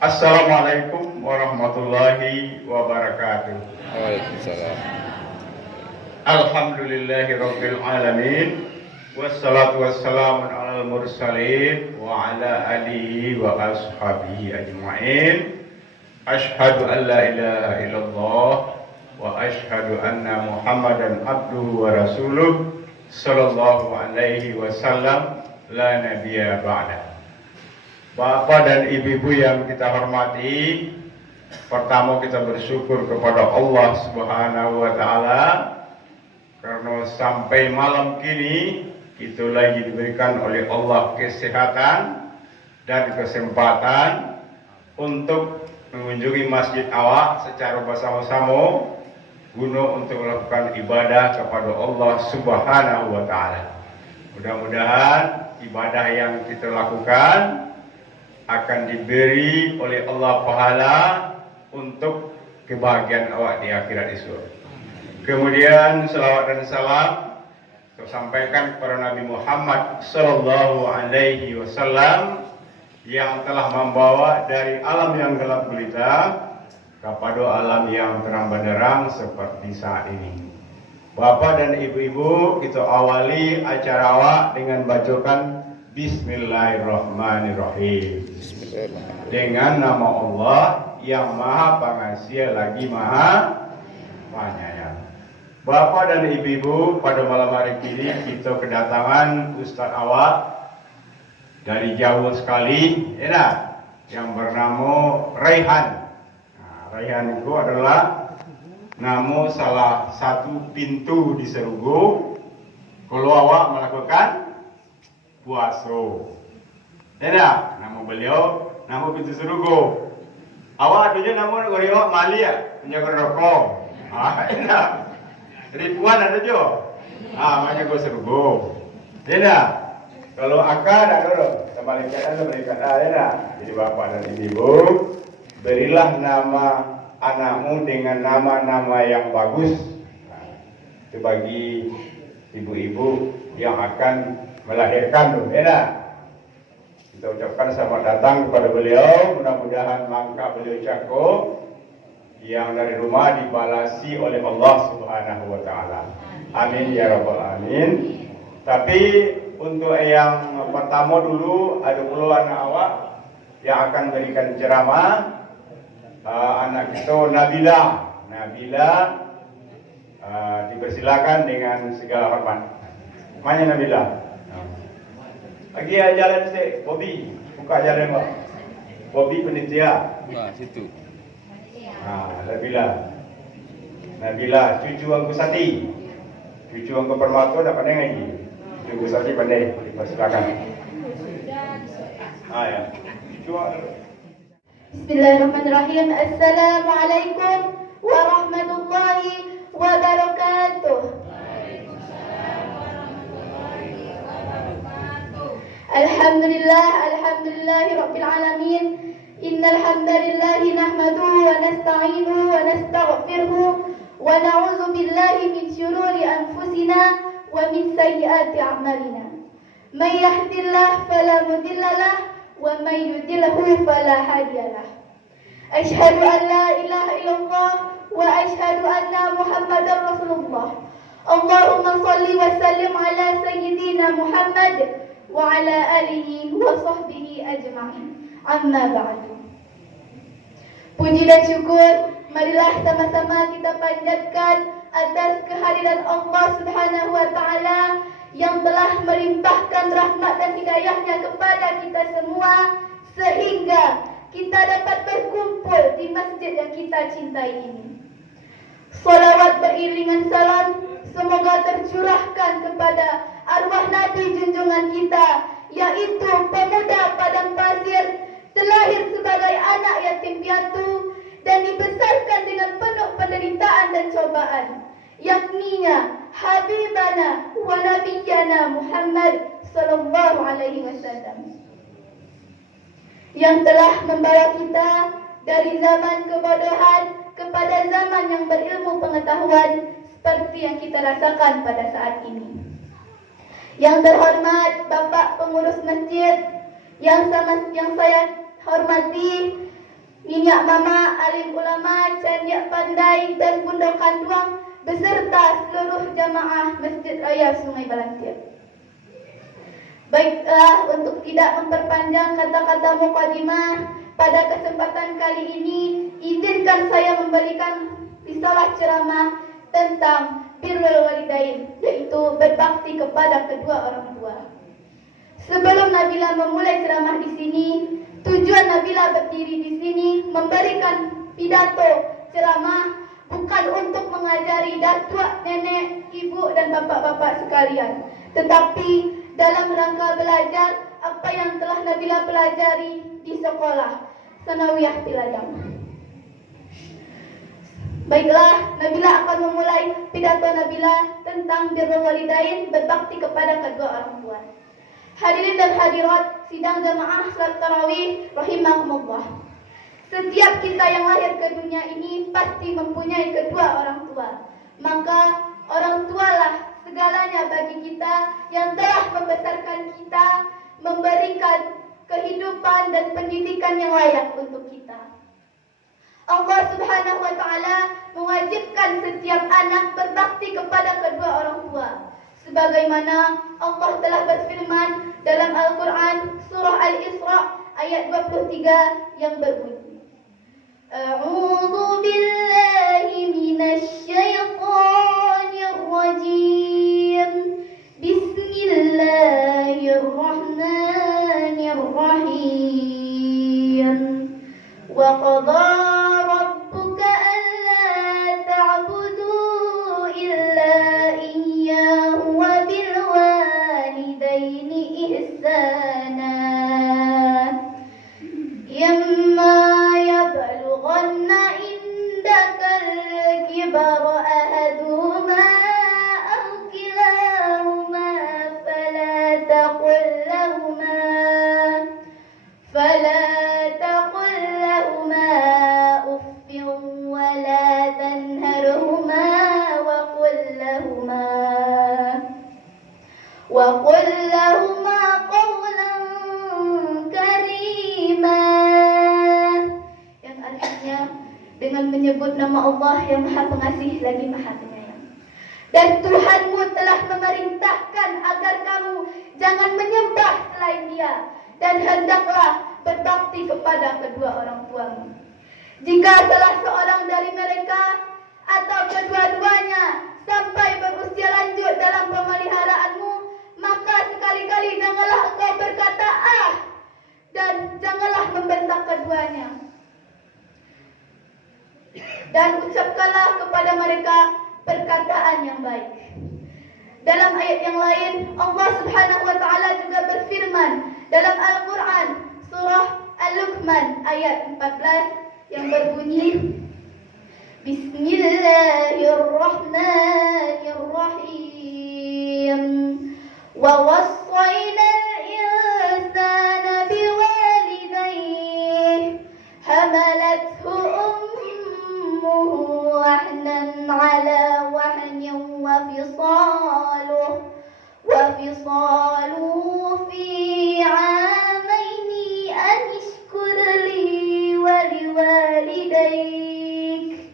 Assalamualaikum warahmatullahi wabarakatuh. Waalaikumsalam. Alhamdulillahirabbil alamin. Wassalatu wassalamu alal mursalin wa ala alihi wa ashabihi ajma'in. Asyhadu an la ilaha illallah wa asyhadu anna Muhammadan abduhu wa rasuluh sallallahu alaihi wasallam la nabiyya ba'da. Bapak dan ibu-ibu yang kita hormati, pertama kita bersyukur kepada Allah Subhanahu wa taala karena sampai malam kini kita lagi diberikan oleh Allah kesehatan dan kesempatan untuk mengunjungi masjid awak secara bersama-sama guna untuk melakukan ibadah kepada Allah Subhanahu wa taala. Mudah-mudahan ibadah yang kita lakukan akan diberi oleh Allah pahala untuk kebahagiaan awak di akhirat esok. Kemudian selawat dan salam tersampaikan kepada Nabi Muhammad sallallahu alaihi wasallam yang telah membawa dari alam yang gelap gulita kepada alam yang terang benderang seperti saat ini. Bapak dan ibu-ibu, kita awali acara awak dengan bacakan Bismillahirrahmanirrahim. Dengan nama Allah yang Maha Pengasih lagi Maha Penyayang. Bapak dan ibu-ibu, pada malam hari ini kita kedatangan Ustaz awak dari jauh sekali, yang bernama Raihan. Raihan itu adalah nama salah satu pintu di Serugo kalau awak melakukan puasa. Nama beliau nama pintu Serugo. Awak tunjuk nama beliau Mali ya, penjaga rokok. Ribuan ada jo. Macam go Serugo. Kalau akad ada berikat ada. Jadi bapak dan ibu, berilah nama anakmu dengan nama-nama yang bagus. Itu bagi ibu-ibu yang akan melahirkan tuh, kita ucapkan selamat datang kepada beliau. Mudah-mudahan langkah beliau cakap yang dari rumah dibalasi oleh Allah Subhanahu wa taala. Amin ya rabbal alamin. Tapi untuk yang pertama dulu ada puluh anak awak yang akan berikan ceramah. Anak kita Nabila dipersilakan dengan segala hormat. Mana Nabila? Lagi jalan sikit, Bobby. Buka jalan Pak. Bobby penitia. Situ. Nabila, cucu Angku Sati. Cucu Angku Permato dah pandai lagi. Cucu Angku Sati pandai. Silakan. Ya. Cucu Bismillahirrahmanirrahim. Assalamualaikum warahmatullahi wabarakatuh. Alhamdulillahi rabbil alamin. Innal hamdalillahi nahmaduhu wa nasta'inuhu wa nastaghfiruhu wa na'udzu billahi min shururi anfusina wa min sayyiati a'malina. May yahdihillahu fala mudilla lahu wa may yudlilhu fala hadiya lahu. Asyhadu an la ilaha illallah wa asyhadu anna Muhammadar Rasulullah. Allahumma shalli wa sallim ala sayyidina Muhammad wa ala alihi wa sahbihi ajma'in. Amma ba'du. Puji dan syukur marilah sama-sama kita panjatkan atas kehadiran Allah Subhanahu wa taala yang telah melimpahkan rahmat dan hidayahnya kepada kita semua sehingga kita dapat berkumpul di masjid yang kita cintai ini. Salawat beriringan salam semoga tercurahkan kepada arwah Nabi junjungan kita, yaitu pemuda padang pasir, terlahir sebagai anak yatim piatu dan dibesarkan dengan penuh penderitaan dan cobaan, yakninya Habibana wa Nabiyyana Muhammad sallallahu alaihi wasallam, yang telah membawa kita dari zaman kebodohan kepada zaman yang berilmu pengetahuan seperti yang kita rasakan pada saat ini. Yang terhormat Bapak Pengurus Masjid, yang saya hormati Minyak mama, alim ulama, Caniak Pandai dan Bunda Kanduang beserta seluruh jamaah Masjid Raya Sungai Balantir. Baiklah, untuk tidak memperpanjang kata-kata mukadimah, pada kesempatan kali ini izinkan saya memberikan risalah ceramah tentang birrul walidain, yaitu berbakti kepada kedua orang tua. Sebelum Nabila memulai ceramah di sini, tujuan Nabila berdiri di sini memberikan pidato ceramah bukan untuk mengajari datuk, nenek, ibu dan bapak-bapak sekalian, tetapi dalam rangka belajar apa yang telah Nabila pelajari di sekolah Sanawiyah Tiladang. Baiklah, Nabila akan memulai pidato Nabila tentang birrul walidain, berbakti kepada kedua orang tua. Hadirin dan hadirat sidang jamaah salat tarawih rahimahumullah. Setiap kita yang lahir ke dunia ini pasti mempunyai kedua orang tua. Maka orang tualah segalanya bagi kita yang telah membesarkan kita, memberikan kehidupan dan pendidikan yang layak untuk kita. Allah Subhanahu wa taala mewajibkan setiap anak berbakti kepada kedua orang tua. Sebagaimana Allah telah berfirman dalam Al-Quran surah Al-Isra ayat 23 yang berbunyi, A'udzu billahi minasy syaithanir rajim. Bismillahirrahmanirrahim. Wa qadha rabbuka alla ta'budu illa iyyahu wa bil walidaini ihsana. Yamma yablughanna indakal kibara ahaduhuma aw kilahuma fala taqul lahuma uffin wa la tanharhuma wa qul lahuma qawlan karima. Yang artinya dengan menyebut nama Allah yang Maha Pengasih lagi Maha Penyayang. Dan Tuhanmu telah memerintahkan agar kamu jangan menyembah selain Dia, dan hendaklah berbakti kepada kedua orang tuamu. Jika salah seorang dari mereka atau kedua-duanya sampai berusia lanjut dalam pemeliharaanmu, maka sekali-kali janganlah engkau berkata ah, dan janganlah membentak keduanya. Dan ucapkanlah kepada mereka perkataan yang baik. Dalam ayat yang lain, Allah Subhanahu wa taala juga berfirman dalam Al-Quran surah Al-Luqman ayat 14 yang berbunyi, Bismillahirrahmanirrahim. Wa wassayna al-insana biwalidayhi hamalathu ummuhu wahnan ala wahnin wa fisaluhu fi 'amaini an ishkur li wa liwalidayk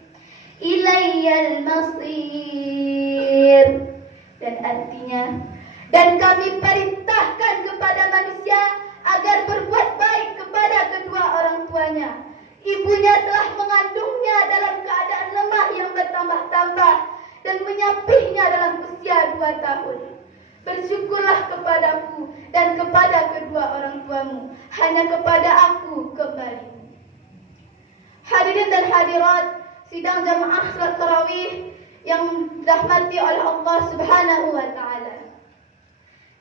ilayyal masir. Dan artinya, dan kami perintahkan kepada manusia agar berbuat baik kepada kedua orang tuanya. Ibunya telah mengandungnya dalam keadaan lemah yang bertambah-tambah dan menyapihnya dalam usia 2 tahun. Bersyukurlah kepadaku dan kepada kedua orang tuamu, hanya kepada aku kembali. Hadirin dan hadirat sidang jamaah salat tarawih yang dirahmati oleh Allah Subhanahu wa taala.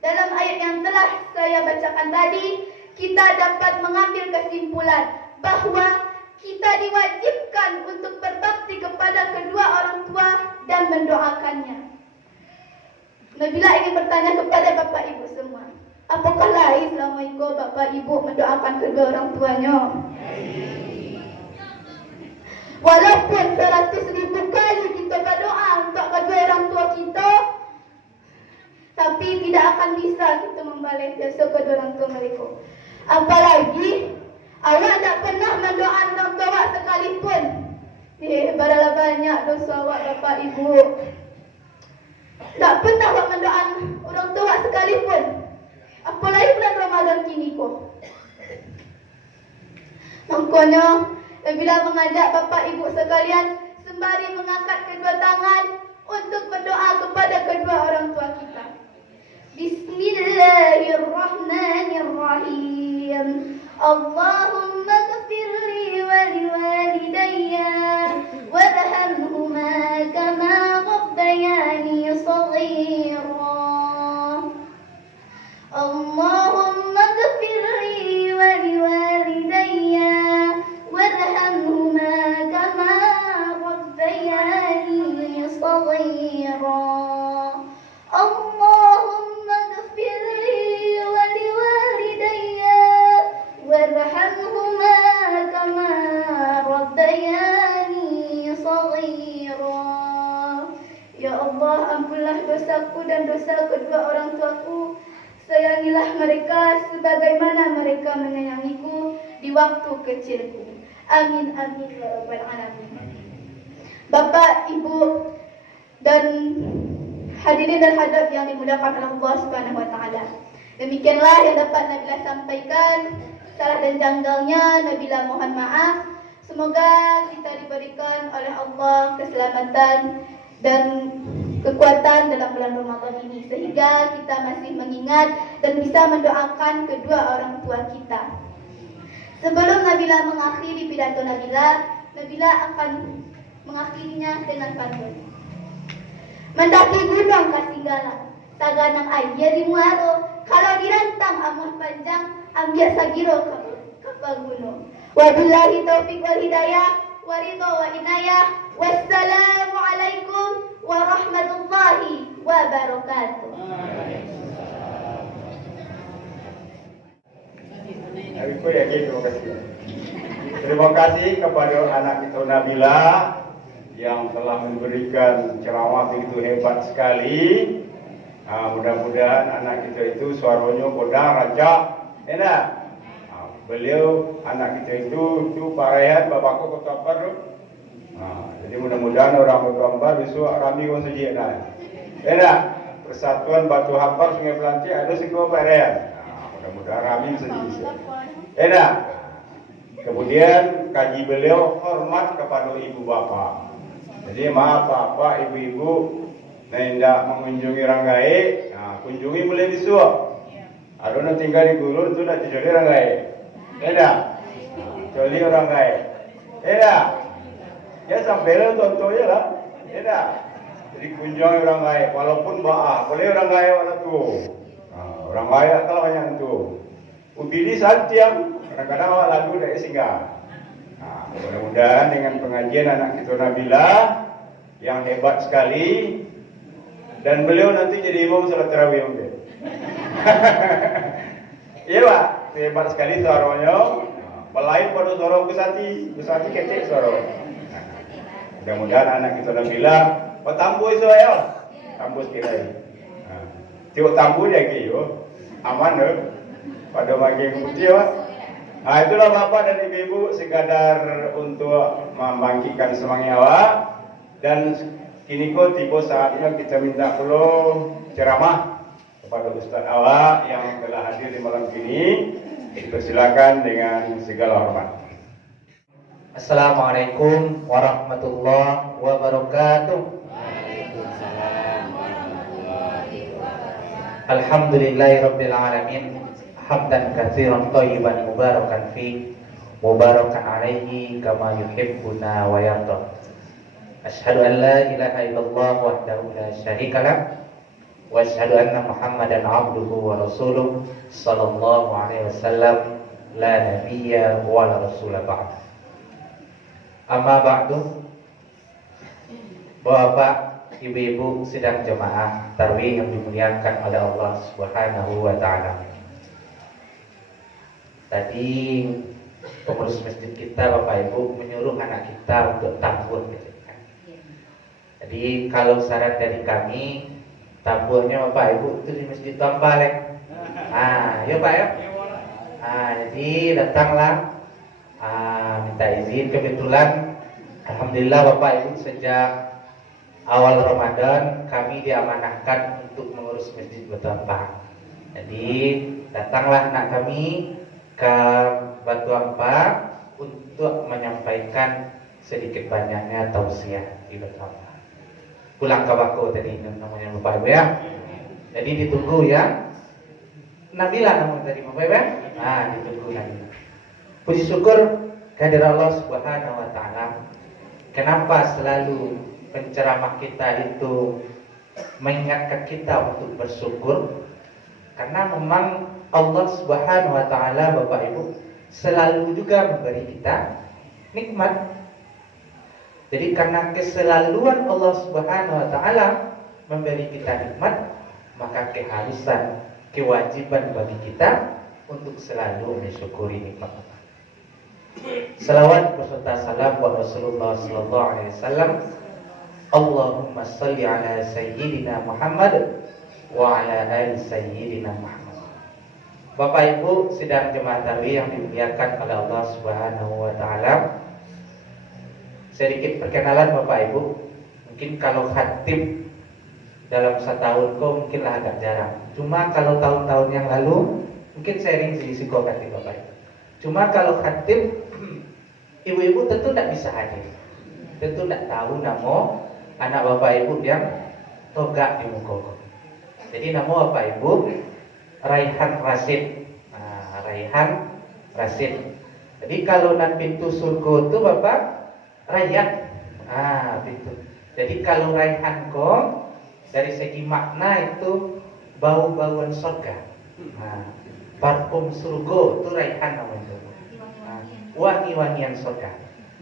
Dalam ayat yang telah saya bacakan tadi, kita dapat mengambil kesimpulan bahwa kita diwajibkan untuk berbakti kepada kedua orang tua dan mendoakannya. Nabila ingin bertanya kepada Bapak Ibu semua, apakah lain selama itu Bapak Ibu mendoakan kedua orang tuanya? Walaupun 100.000 kali kita berdoa untuk kedua orang tua kita, tapi tidak akan bisa kita membalas jasa kedua orang tua mereka. Awak tak pernah mendoakan orang tua awak sekalipun. Badalah banyak dosa awak bapak ibu. Tak pernah awak mendoakan orang tua awak sekalipun. Apalagi bulan Ramadan kini ko. Makanya bila mengajak bapak ibu sekalian sembari mengangkat kedua tangan untuk berdoa kepada kedua orang tua kita. Bismillahirrahmanirrahim. Allahumma ghfir li wa liwalidayya warhamhuma kama rabbayani shaghira. Allahumma ghfir li wa liwalidayya warhamhuma kama rabbayani shaghira. Allahumma ghfir li wa liwalidayya warhamhuma kama rabbayani shaghira. Ya Allah, ampunlah dosaku dan dosa kedua orang tuaku. Sayangilah mereka sebagaimana mereka menyayangiku di waktu kecilku. Amin amin ya rabbal alamin. Bapak, Ibu dan hadirin dan hadirat yang dimuliakan oleh Allah Subhanahu wa taala. Demikianlah yang dapat Nabila sampaikan. Salah dan janggalnya Nabila mohon maaf. Semoga kita diberikan oleh Allah keselamatan dan kekuatan dalam bulan Ramadan ini sehingga kita masih mengingat dan bisa mendoakan kedua orang tua kita. Sebelum Nabila mengakhiri pidato Nabila akan mengakhirinya dengan pantun. Mendaki gunung Kasinggala, taganang air di muaro, kalau dirantang amah panjang, ambil sagiro kapal gunung. Wabillahi taufiq wal hidayah, waridho wa inayah, wassalamualaikum warahmatullahi wabarakatuh. Aku yakin terima kasih. Terima kasih kepada anak kita Nabila yang telah memberikan ceramah begitu hebat sekali. Mudah-mudahan anak kita itu suaranya kodang rajak, enak. Beliau anak kita itu Pak Rayhan, bapakku kota Paru. Jadi mudah-mudahan orang bergambar besok kami kau sedia nak. Enak. Persatuan Batu Hampar Sungai Pelantik ada sekolah Pak Rayhan. Mudah-mudahan kami sedia. Enak. Kemudian kaji beliau hormat kepada ibu bapa. Jadi maaf bapak, ibu-ibu, hendak mengunjungi orang gaib, kunjungi boleh disuap. Ada nak tinggal di gurun tu nak dijadi orang gaib. Enak. Joli orang gaib. Enak. Ya sampai lah contohnya lah. Enak. Jadi kunjungi orang gaib, walaupun boleh orang gaib wala tu. Orang gaib kalau banyak tu. Ubili santiam, kadang-kadang awak lalu dari singgah. Mudah-mudahan dengan pengajian anak kita Nabila yang hebat sekali dan beliau nanti jadi imam salat tarawih mungkin. Iya Pak, hebat sekali suaranya. Melain pada suara Gusati kecil suara. Mudah-mudahan anak kita Nabila tambu iso ya. Tambu sekali. Tiok tambu dia ke yo. Aman deh. Pada makin putih Pak. Itulah Bapak dan Ibu sekadar untuk membangkitkan semangat awak dan kini kok tiba saatnya kita minta pula ceramah kepada Ustaz awak yang telah hadir di malam ini. Dipersilakan dengan segala hormat. Assalamualaikum warahmatullahi wabarakatuh. Alhamdulillahirabbil alamin. Hamdan katsiran thayyiban mubarakan fi mubarakan alaihi kama yuhibbuna wa yarda. Asyhadu an la ilaha illallah wahdahu la syarika lah wa asyhadu anna Muhammadan abduhu wa rasuluh sallallahu alaihi wasallam la nabiyya wa la rasula ba'd. Amma ba'du. Bapak, Ibu-ibu sidang jemaah tarawih yang dimuliakan oleh Allah Subhanahu wa taala. Tadi pengurus masjid kita Bapak Ibu menyuruh anak kita untuk tabur gitu kan. Jadi kalau syarat dari kami taburnya Bapak Ibu itu di Masjid Tampal ya. Ya Pak ya. Jadi datanglah Minta izin, kebetulan alhamdulillah Bapak Ibu sejak awal Ramadan kami diamanahkan untuk mengurus Masjid Batu Ampar. Jadi datanglah anak kami ke Batu Ampar untuk menyampaikan sedikit banyaknya tausiah di Batu Ampar. Pulang ke Bako tadi namanya Bapak Ibu ya. Jadi ditunggu ya. Nabila namanya tadi Bapak Ibu ya. Ditunggu lagi. Puji syukur kehadirat Allah Subhanahu wa taala. Kenapa selalu penceramah kita itu mengingatkan kita untuk bersyukur? Karena memang Allah Subhanahu wa taala Bapak Ibu selalu juga memberi kita nikmat. Jadi karena keselaluan Allah Subhanahu wa taala memberi kita nikmat, maka keharusan, kewajiban bagi kita untuk selalu mensyukuri nikmat. Salawat beserta salam buat Rasulullah sallallahu alaihi wasallam. Allahumma shalli ala sayyidina Muhammad wa ala ali sayyidina Muhammad. Bapak Ibu sidang jemaah tarawih yang dimuliakan oleh Allah Subhanahu wa taala. Sedikit perkenalan Bapak Ibu. Mungkin kalau khatib dalam setahun kok mungkinlah agak jarang. Cuma kalau tahun-tahun yang lalu mungkin sharing sisi khatib Bapak Ibu. Cuma kalau khatib ibu-ibu tentu tidak bisa hadir. Tentu tidak tahu nama anak Bapak Ibu yang togak di muka. Jadi nama Bapak Ibu Raihan Rasid. Raihan Rasid. Jadi kalau nan pintu surga itu Bapak Rayyan. Pintu. Jadi kalau Raihan kong dari segi makna itu bau-bauan surga. Parfum surga itu Raihan namanya. Wangi-wangian surga.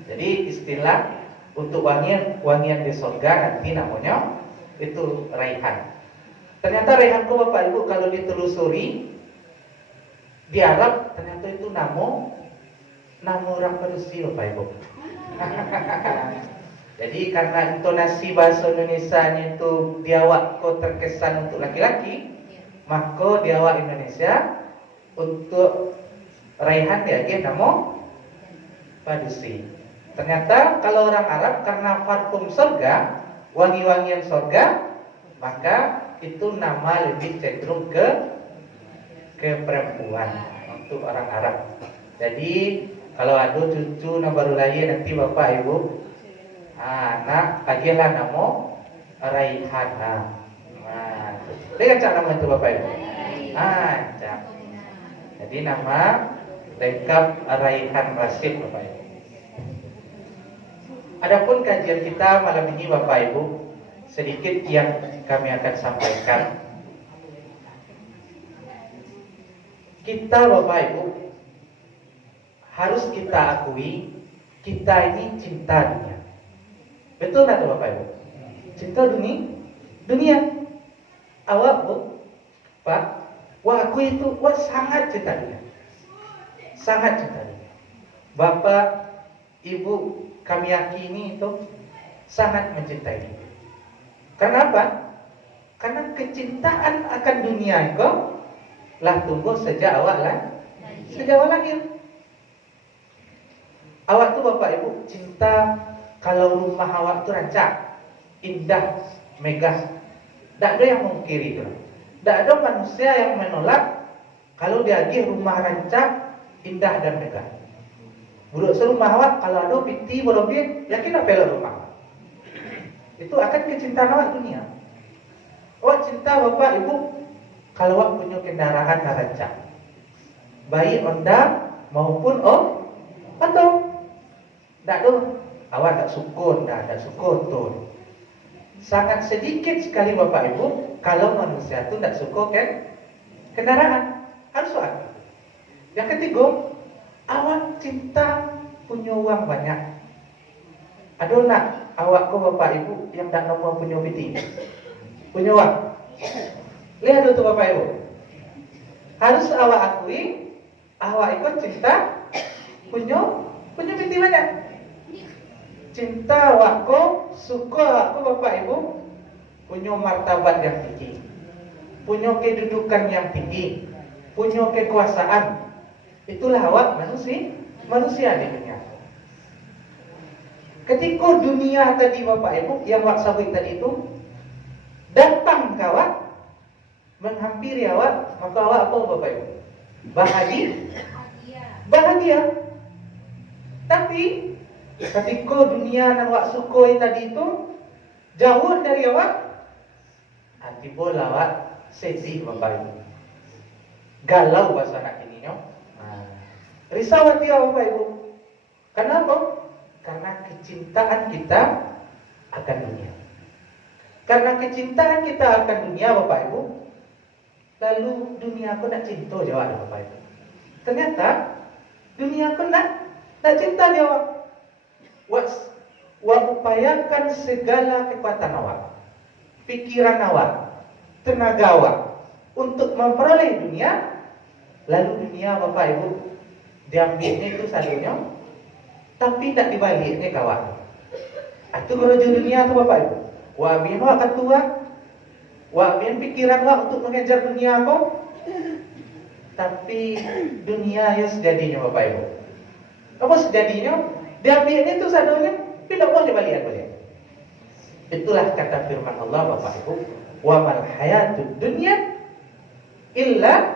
Jadi istilah untuk wangian di surga nanti namanya itu Raihan. Ternyata Raihan kok Bapak Ibu kalau ditelusuri di Arab ternyata itu nama orang Parsi Bapak Ibu. Jadi karena intonasi bahasa Indonesianya itu diawak kok terkesan untuk laki-laki, maka diawak Indonesia untuk Raihan dia nama Padusi. Ternyata kalau orang Arab karena parfum surga, wangi-wangian surga, maka itu nama lebih cenderung ke perempuan untuk orang Arab. Jadi kalau ada cucu baru lahir nanti Bapak Ibu anak pagilah nama Raihan. Dengan cara nama itu Bapak Ibu. Jadi nama lengkap Raihan Rasid Bapak Ibu. Adapun kajian kita malam ini Bapak Ibu, sedikit yang kami akan sampaikan. Kita Bapak Ibu harus kita akui kita ini cinta dunia. Betul nggak Bapak Ibu? Cinta dunia. Awak Bu, Pak, aku itu sangat cinta dunia. Sangat cinta dunia. Bapak, Ibu, kami yakini itu sangat mencintai dunia. Kenapa? Karena kecintaan akan dunia itu lah tumbuh sejak awal lahir. Awak tuh Bapak Ibu cinta kalau rumah awak tuh rancak, indah, megah. Tidak ada yang mengkiri itu. Tidak ada manusia yang menolak kalau dia rumah rancak, indah dan megah. Buruk serumah awak kalau ada piti berobit, yakin apa rumah. Itu akan kecintaan awak dunia. Awak cinta Bapak Ibu kalau awak punya kendaraan rancak, baik Honda maupun Auto. Tak ada. Awak tak sukun, tak sukun tuh. Sangat sedikit sekali Bapak Ibu kalau manusia itu tak suka kan kendaraan. Harus awak. Yang ketiga, awak cinta punya uang banyak. Ada nak awak kau Bapak Ibu yang tak mau punya piti, punya uang. Lihat tu Bapak Ibu. Harus awak akui, awak ikut cinta punya piti banyak. Cinta awakku, suka awakku Bapak Ibu punya martabat yang tinggi, punya kedudukan yang tinggi, punya kekuasaan. Itulah awak manusia di dunia. Ketika dunia tadi Bapak Ibu yang wak sabit tadi itu datang ke awak, menghampiri awak, maka awak apa Bapak Ibu? Bahagia. Tapi ketika dunia yang wak sukoi tadi itu jauh dari awak, hati bola awak sedih Bapak Ibu. Galau bahasa anak ini nyo. Risau hati awak Bapak Ibu. Kenapa? Karena kecintaan kita akan dunia. Karena kecintaan kita akan dunia Bapak Ibu, lalu dunia aku nak cinta jawab Bapak Ibu. Ternyata dunia aku nak cinta jawab. Wak upayakan segala kekuatan awak, pikiran awak, tenaga awak untuk memperoleh dunia, lalu dunia Bapak Ibu diambilnya itu sadunya, tapi tidak dibaliknya kawan. Itu menuju dunia itu Bapak Ibu. Wabin akan tua, wabin pikiran wak untuk mengejar dunia kok, tapi dunia yang sejadinya Bapak Ibu. Apa sejadinya? Diambilnya itu sadunya, tidak boleh balik. Itulah kata firman Allah Bapak Ibu, wa mal hayatud dunya illa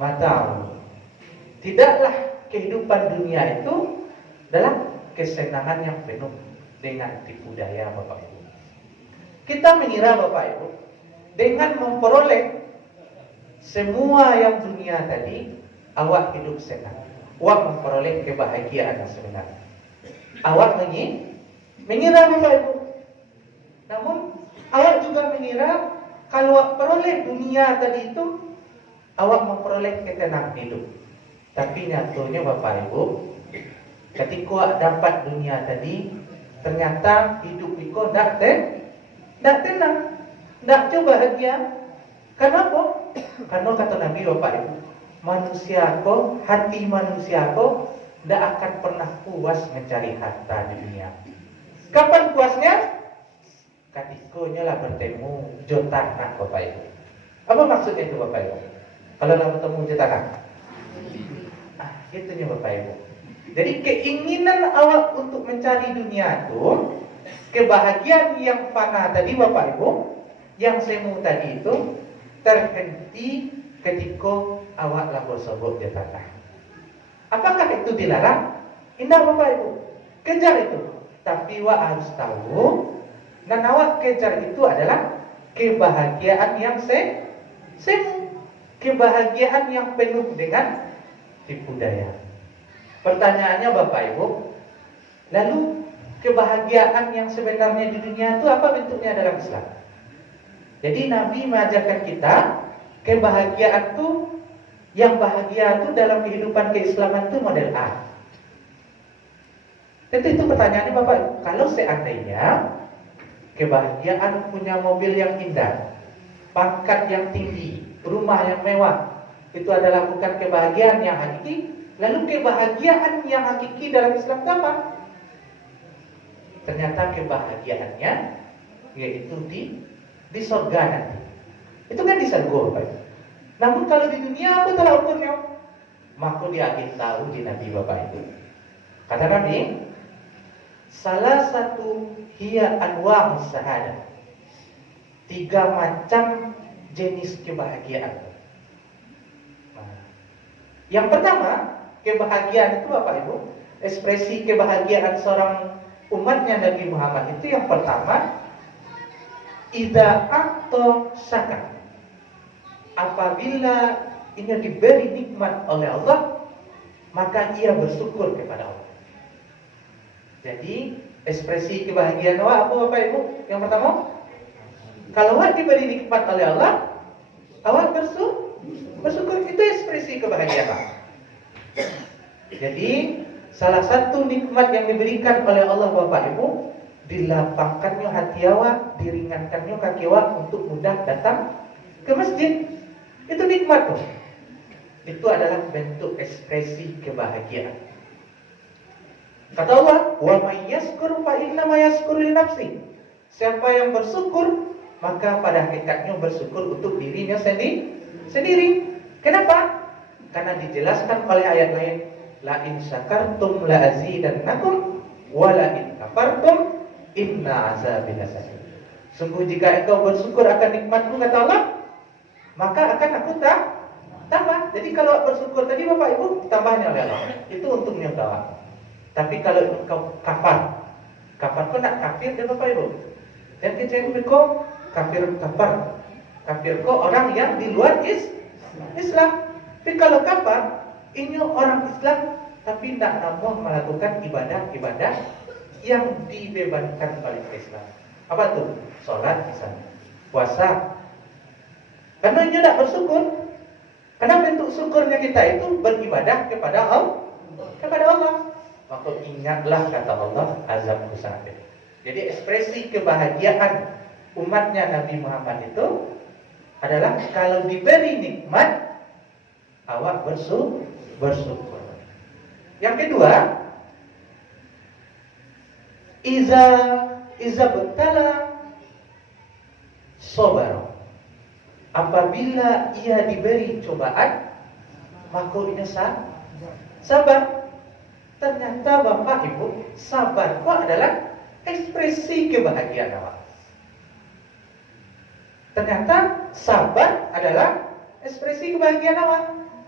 mata'un. Tidaklah kehidupan dunia itu adalah kesenangan yang penuh dengan tipu daya Bapak Ibu. Kita mengira Bapak Ibu dengan memperoleh semua yang dunia tadi, awak hidup senang, awak memperoleh kebahagiaan yang sebenarnya. Awak mengira Bapak Ibu. Namun awak juga mengira kalau awak peroleh dunia tadi itu, awak memperoleh ketenangan hidup. Tapi nyatanya Bapak Ibu, ketika awak dapat dunia tadi, ternyata hidup itu tidak tenang, tidak bahagia. Kenapa? Karena kata Nabi Bapak Ibu, hati manusia tidak akan pernah puas mencari harta di dunia. Kapan puasnya? Ketikanya lah bertemu jotanak Bapak Ibu. Apa maksudnya itu Bapak Ibu? Kalau lah bertemu jotanak, itunya Bapak Ibu. Jadi keinginan awak untuk mencari dunia itu, kebahagiaan yang fana tadi Bapak Ibu, yang semu tadi itu terhenti ketika awak lah bersobok di tanah. Apakah itu dilarang? Indah Bapak Ibu, kejar itu. Tapi awak harus tahu, dan awak kejar itu adalah kebahagiaan yang semu, kebahagiaan yang penuh dengan tipu daya. Pertanyaannya Bapak Ibu, lalu kebahagiaan yang sebenarnya di dunia itu apa bentuknya dalam Islam? Jadi Nabi mengajarkan kita kebahagiaan itu, yang bahagia itu dalam kehidupan keislaman itu model A. Tentu itu pertanyaannya Bapak Ibu, kalau seandainya kebahagiaan punya mobil yang indah, pangkat yang tinggi, rumah yang mewah, itu adalah bukan kebahagiaan yang hakiki, lalu kebahagiaan yang hakiki dalam Islam itu apa? Ternyata kebahagiaannya yaitu di surga nanti. Itu kan di surga Bapak Ibu. Namun kalau di dunia apa telah ukurnya? Maka dia akan tahu di Nabi Bapak Ibu. Kata Nabi, salah satu hiya anwa' sa'adah. 3 macam jenis kebahagiaan. Yang pertama, kebahagiaan itu Bapak Ibu, ekspresi kebahagiaan seorang umatnya Nabi Muhammad itu yang pertama, idza a'ta syakar. Apabila ia diberi nikmat oleh Allah, maka ia bersyukur kepada Allah. Jadi ekspresi kebahagiaan awak apa Bapak Ibu? Yang pertama, kalau awak diberi nikmat oleh Allah, awak bersyukur, itu ekspresi kebahagiaan. Jadi salah satu nikmat yang diberikan oleh Allah Bapak Ibu, dilapangkannya hati awak, diringankannya kaki awak untuk mudah datang ke masjid. Itu nikmat tuh. Itu adalah bentuk ekspresi kebahagiaan. Kata Allah, wa may yashkur fa inna ma yashkuru li nafsi. Siapa yang bersyukur, maka pada hakikatnya bersyukur untuk dirinya sendiri. Kenapa? Karena dijelaskan oleh ayat lain, la in syakartum la azidannakum wa la in kafartum inna azabi lasadid. Sungguh jika engkau bersyukur akan nikmatku, kata Allah, maka akan aku tambah. Jadi kalau bersyukur tadi Bapak Ibu ditambahnya oleh Allah, itu untungnya utama. Tapi kalau engkau kafir kau nak kafir dia Bapak Ibu. Dan kecil kau kafir kau orang yang di luar Islam. Tapi kalau kafir ini orang Islam tapi tidak mau melakukan ibadah-ibadah yang dibebankan oleh Islam. Apa tuh? Sholat misalnya, puasa. Karena dia tidak bersyukur. Karena bentuk syukurnya kita itu beribadah kepada Allah. Maka ingatlah kata Allah, azabku sangat pedih. Jadi ekspresi kebahagiaan umatnya Nabi Muhammad itu adalah kalau diberi nikmat, awak bersyukur. Yang kedua, iza betala sabar. Apabila ia diberi cobaan, maka ia sabar. Ternyata Bapak Ibu, sabar itu adalah ekspresi kebahagiaan awak. Ternyata sabar adalah ekspresi kebahagiaan awak.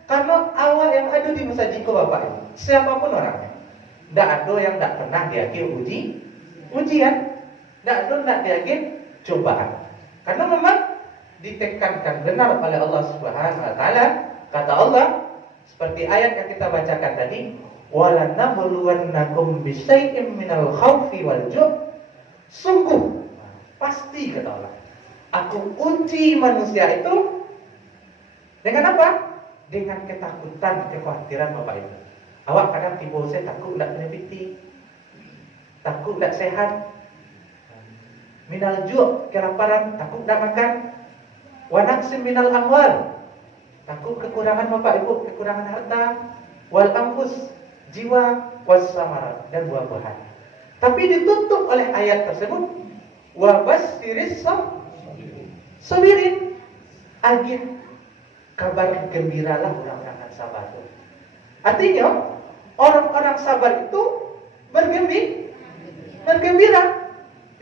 Karena awak yang ada di masajiku Bapak Ibu, siapapun orangnya, tidak ada yang tidak pernah diagih ujian, tidak ada yang diagih cobaan. Karena memang ditekankan benar oleh Allah Subhanahu wa taala, kata Allah seperti ayat yang kita bacakan tadi, wala nabluwannakum bisyai'im minal khaufi wal ju'. Sungguh pasti kata Allah, aku uji manusia itu dengan apa? Dengan ketakutan, kekhawatiran Bapak Ibu. Awak kadang tiba saya takut tidak punya piti, takut tidak sehat, minal ju', kelaparan, takut tidak makan, wa naqsim minal amwal, takut kekurangan Bapak Ibu, kekurangan harta, wal anfus, jiwa, was samarat, dan buah-buahan. Tapi ditutup oleh ayat tersebut, wa basyiris sabirin, agih kabar gembiralah orang-orang yang sabar itu. Artinya orang-orang sabar itu bergembira.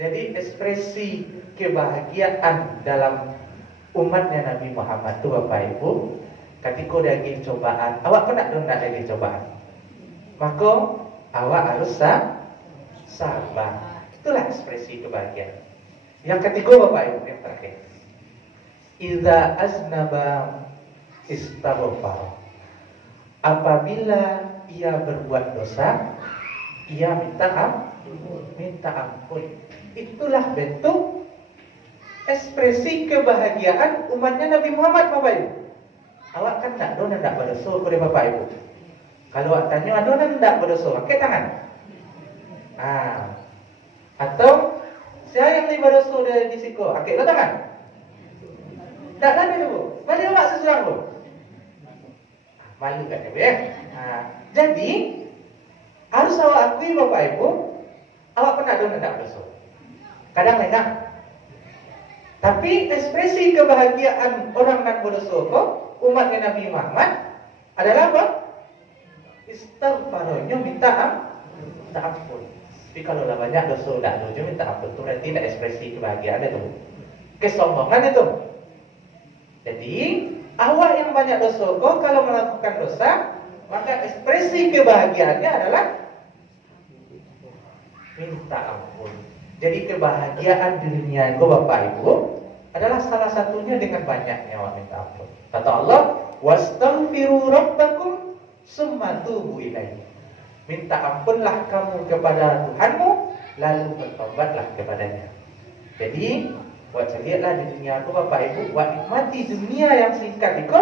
Jadi ekspresi kebahagiaan dalam umatnya Nabi Muhammad itu Bapak Ibu, ketika ada cobaan, awak kena dong ada cobaan, maka awak harus sabar. Itulah ekspresi kebahagiaan. Yang ketiga Bapak Ibu, yang terakhir, idza aznaba istaghfar. Apabila ia berbuat dosa, ia minta ampun. Itulah bentuk ekspresi kebahagiaan umatnya Nabi Muhammad Bapak Ibu. Awak kan tak dona tak berdosa kepada Bapak Ibu. Kalau awak tanya dona tak berdosa, angkat tangan. Atau saya yang berdosa dari di siku, angkat tangan. Tak ada dulu. Mari awak seseorang dulu. Malu kan Ibu ya? Jadi harus awak akui Bapak Ibu, awak pernah dona tak berdosa. Kadang enak. Tapi ekspresi kebahagiaan orang yang berdosa umatnya Nabi Muhammad adalah apa? Istighfarnya minta ampun. Tapi kalau banyak dosa tak dosa minta ampun itu berarti tidak ekspresi kebahagiaan itu. Kesombongan itu. Jadi awak yang banyak dosa kalau melakukan dosa, maka ekspresi kebahagiaannya adalah minta ampun. Jadi kebahagiaan di dunia itu Bapak Ibu adalah salah satunya dengan banyaknya awak minta ampun. Kata Allah, wastaghfiru rabbakum summa tubu ilaihi. Minta ampunlah kamu kepada Tuhanmu, lalu bertobatlah kepadanya. Jadi, buat lihatlah di dunia itu Bapak Ibu, buat nikmati dunia yang singkat itu.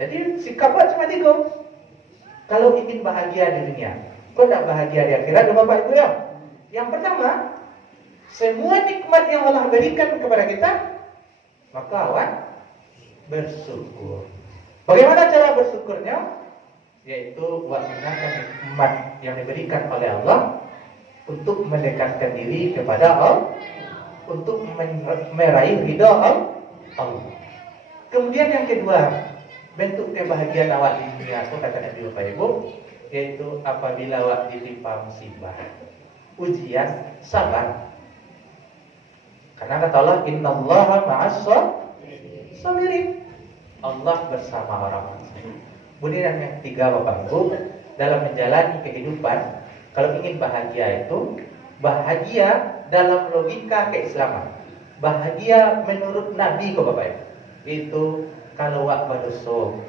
Jadi sikap buat cuma itu. Kalau ingin bahagia di dunia, kau tak bahagia di akhirat Bapak Ibu ya. Yang pertama, semua nikmat yang Allah berikan kepada kita, maka awak bersyukur. Bagaimana cara bersyukurnya? Yaitu buat menggunakan nikmat yang diberikan oleh Allah untuk mendekatkan diri kepada Allah, untuk meraih ridha Allah. Kemudian yang kedua, bentuk kebahagiaan awak di dunia itu kata Nabi Bapak Ibu, yaitu apabila wak ditimpa musibah, ujian, sabar. Karena kata Allah, innallaha ma'as sabirin. Allah bersama orang sabar. Kemudian yang ketiga Bapak Ibu, dalam menjalani kehidupan, kalau ingin bahagia itu bahagia dalam logika keislaman. Bahagia menurut Nabi kok Bapak Ibu. Itu kalau wak berdosa.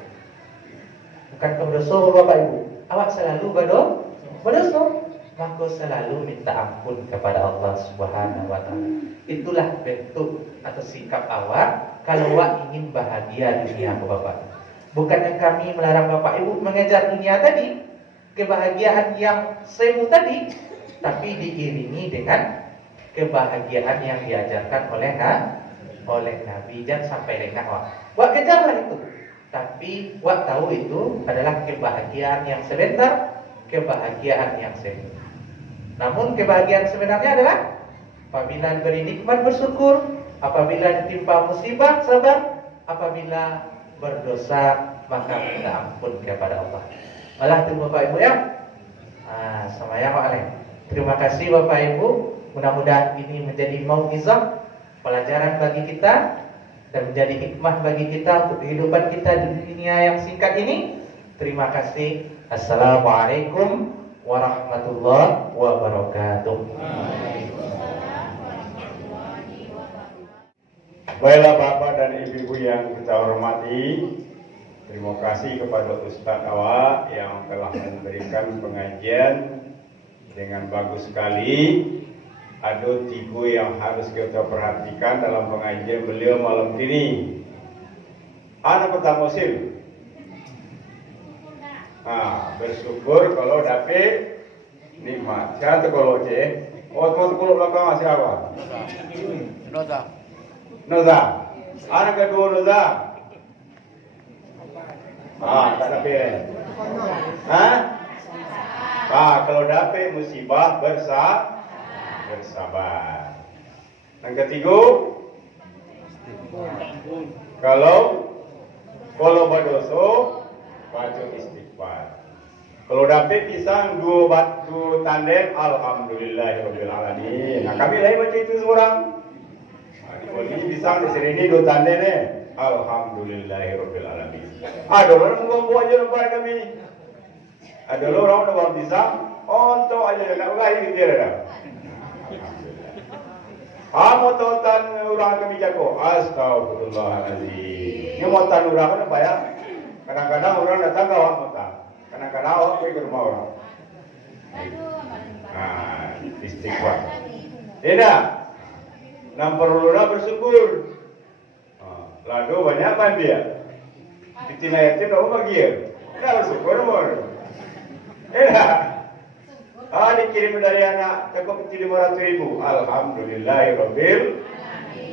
Bukan berdosa Bapak Ibu. Awak selalu berdosa. Maka selalu minta ampun kepada Allah Subhanahu wa taala. Itulah bentuk atau sikap awak kalau awak ingin bahagia dunia Bapak. Bukannya kami melarang Bapak Ibu mengejar dunia tadi, kebahagiaan yang semu tadi, tapi diiringi dengan kebahagiaan yang diajarkan oleh Nabi. Jangan sampai lengah wak kejarlah itu. Tapi wak tahu itu adalah kebahagiaan yang sebentar, kebahagiaan yang semu. Namun kebahagiaan sebenarnya adalah apabila diberi nikmat bersyukur, apabila ditimpa musibah sabar, apabila berdosa maka minta ampun kepada Allah. Malah itu Bapak Ibu ya. Semayang wa'alaih. Terima kasih Bapak Ibu. Mudah-mudahan ini menjadi mau'izah, pelajaran bagi kita dan menjadi hikmah bagi kita untuk kehidupan kita di dunia yang singkat ini. Terima kasih. Assalamualaikum warahmatullahi wabarakatuh. Baiklah Bapak dan Ibu yang kita hormati, terima kasih kepada Ustadz awak yang telah memberikan pengajian dengan bagus sekali. Ada 3 yang harus kita perhatikan dalam pengajian beliau malam ini. Anak pertama sim. Bersyukur kalau dapat nikmat. Siapa kalau cek? Oh, tuan kalau belakang masih apa? Noza. Anak kedua Noza. Tak dapat. Kalau dapat musibah bersabar. Yang ketiga, kalau berdosa baca istighfar. Kalau dapat pisang 2 batu tanden, alhamdulillahirabbil alamin. Kami lain baca itu seorang. Di pisang di sini 2 tanden alhamdulillahirabbil alamin. Ada orang buang aja nampak kami. Ada orang buang pisang, untuk aja nak urai dia dah. Mototan orang kami jago. Astagfirullahaladzim. Ini mototan orang kan apa ya? Kadang-kadang orang datang ke awak mototan. Kadang-kadang awak pergi ke rumah orang. Istighfar. Tidak. Nam perlulah bersyukur. Lalu banyak kan dia. Ditina yatim dah bahagia. Tidak bersyukur pun. Tidak. Dikirim dari anak cukup kecil 500.000. Alhamdulillahirabbil.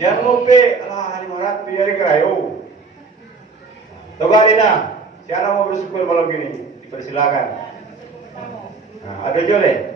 Jangan lupa 500 biar kerayu. Coba Lina, siapa mau bersyukur malam ini? Dipersilakan. Ada jole.